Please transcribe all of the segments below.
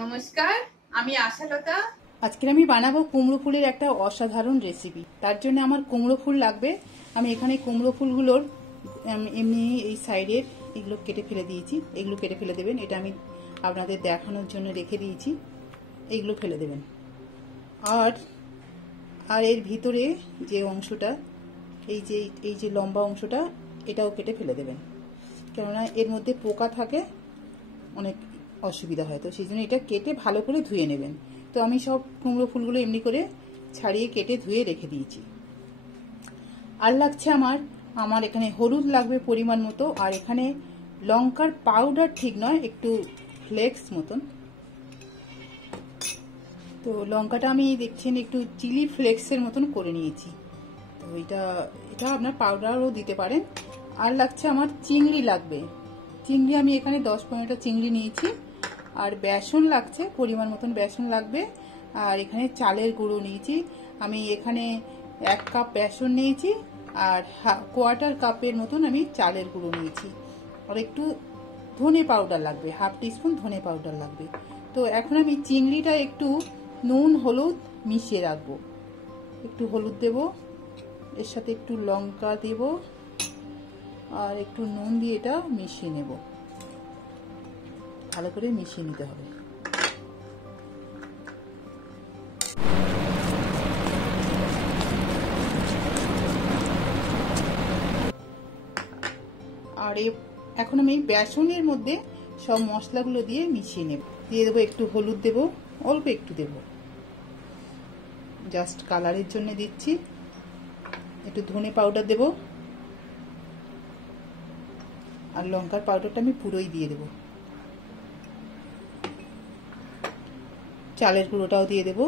নমস্কার, আমি আশালতা। আজকে আমি বানাবো কুমড়ো ফুলের একটা অসাধারণ রেসিপি। তার জন্য আমার কুমড়ো ফুল লাগবে। আমি এখানে কুমড়ো ফুলগুলোর এমনি এই সাইডের এগুলো কেটে ফেলে দিয়েছি। এগুলো কেটে ফেলে দেবেন, এটা আমি আপনাদের দেখানোর জন্য রেখে দিয়েছি। এইগুলো ফেলে দেবেন। আর এর ভিতরে যে অংশটা, এই যে লম্বা অংশটা, এটাও কেটে ফেলে দেবেন, কেননা এর মধ্যে পোকা থাকে, অনেক অসুবিধা হয়। তো সেই জন্য এটা কেটে ভালো করে ধুয়ে নেবেন। তো আমি সব কুমড়ো ফুলগুলো এমনি করে ছাড়িয়ে কেটে ধুয়ে রেখে দিয়েছি। আর লাগছে আমার এখানে হলুদ লাগবে পরিমাণ মতো, আর এখানে লঙ্কার পাউডার ঠিক নয়, একটু ফ্লেক্স মতন। তো লঙ্কাটা আমি দেখছেন একটু চিলি ফ্লেক্সের মতন করে নিয়েছি। তো এটা আপনার পাউডারও দিতে পারেন। আর লাগছে আমার চিংড়ি লাগবে। চিংড়ি আমি এখানে 10-15টা চিংড়ি নিয়েছি। আর বেসন লাগছে, পরিমাণ মতন বেসন লাগবে। আর এখানে চালের গুঁড়ো নিয়েছি। আমি এখানে 1 কাপ বেসন নিয়েছি, আর 1/4 কাপের মতন আমি চালের গুঁড়ো নিয়েছি। আর একটু ধনে পাউডার লাগবে, 1/2 টিস্পুন ধনে পাউডার লাগবে। তো এখন আমি চিংড়িটা একটু নুন হলুদ মিশিয়ে রাখবো। একটু হলুদ দেব, এর সাথে একটু লঙ্কা দেব, আর একটু নুন দিয়ে এটা মিশিয়ে নেব। ভালো করে মিশিয়ে নিতে হবে। আর এখন আমি বেসনের মধ্যে সব মশলাগুলো দিয়ে মিশিয়ে নেব। দিয়ে দেবো একটু হলুদ, দেব অল্প একটু, দেব জাস্ট কালারের জন্য দিচ্ছি। একটু ধনে পাউডার দেব, আর লঙ্কার পাউডারটা আমি পুরোই দিয়ে দেব। চালের গুঁড়োটাও দিয়ে দেব।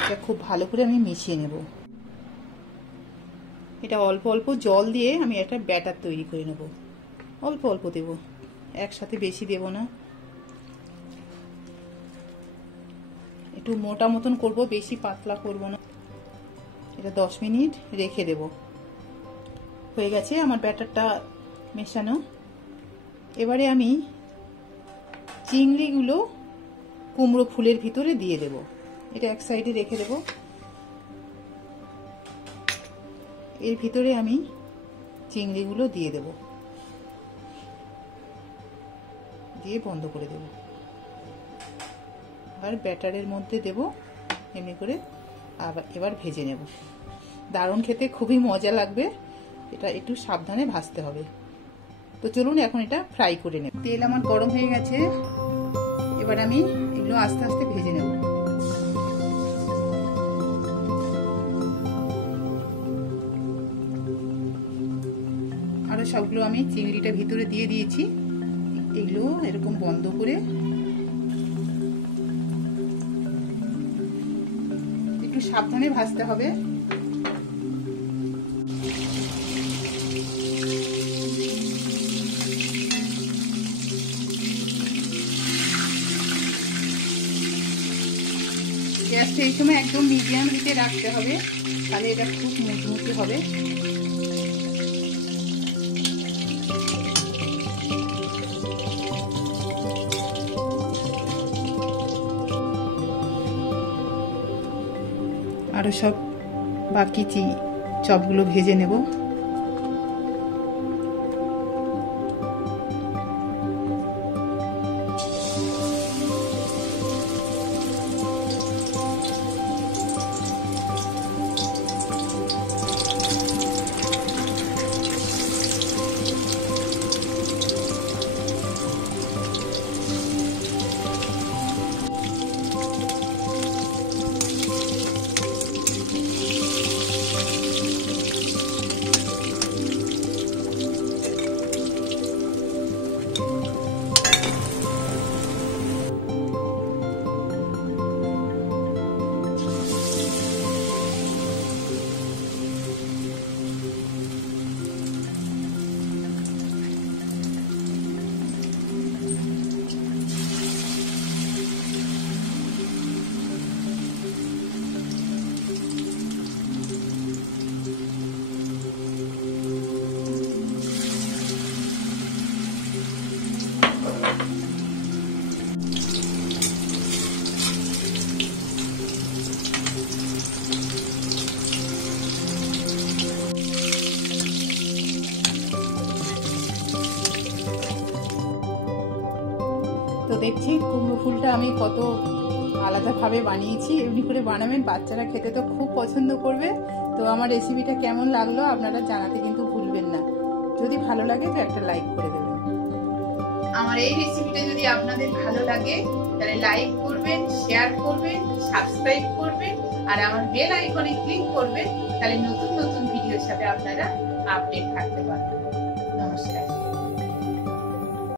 এটা খুব ভালো করে আমি মিশিয়ে নেব। এটা অল্প অল্প জল দিয়ে আমি একটা ব্যাটার তৈরি করে নেব। অল্প অল্প দেব, একসাথে বেশি দেব না। একটু মোটা মতন করব, বেশি পাতলা করব না। এটা 10 মিনিট রেখে দেব। হয়ে গেছে আমার ব্যাটারটা মেশানো। এবারে আমি চিংড়িগুলো কুমড়ো ফুলের ভিতরে দিয়ে দেব। এটা এক সাইডে রেখে দেব। এর ভিতরে আমি চিংড়িগুলো দিয়ে দেব, দিয়ে বন্ধ করে দেব। আর ব্যাটারের মধ্যে দেব এমনি করে। এবার ভেজে নেব। দারুণ খেতে, খুবই মজা লাগবে। এটা একটু সাবধানে ভাজতে হবে। তো চলুন এখন এটা ফ্রাই করে নেব। তেল আমার গরম হয়ে গেছে। এবার আমি এগুলো আস্তে আস্তে ভেজে নেব। আরো সবগুলো আমি চিংড়িটা ভিতরে দিয়ে দিয়েছি। এগুলো এরকম বন্ধ করে একটু সাবধানে ভাজতে হবে। গ্যাসটা এই সময় একদম মিডিয়াম হিটে রাখতে হবে, তাহলে এটা খুব মুচমুচে হবে। আরো সব বাকি চপগুলো ভেজে নেব। দেখছি কুমড়ো ফুলটা আমি কত আলাদাভাবে বানিয়েছি। এমনি করে বানাবেন, বাচ্চারা খেতে তো খুব পছন্দ করবে। তো আমার রেসিপিটা কেমন লাগলো আপনারা জানাতে কিন্তু ভুলবেন না। যদি ভালো লাগে তো একটা লাইক করে দেবেন। আমার এই রেসিপিটা যদি আপনাদের ভালো লাগে তাহলে লাইক করবেন, শেয়ার করবেন, সাবস্ক্রাইব করবেন আর আমার বেল আইকনে ক্লিক করবেন। তাহলে নতুন নতুন ভিডিওর সাথে আপনারা আপডেট থাকতে পারবেন। নমস্কার।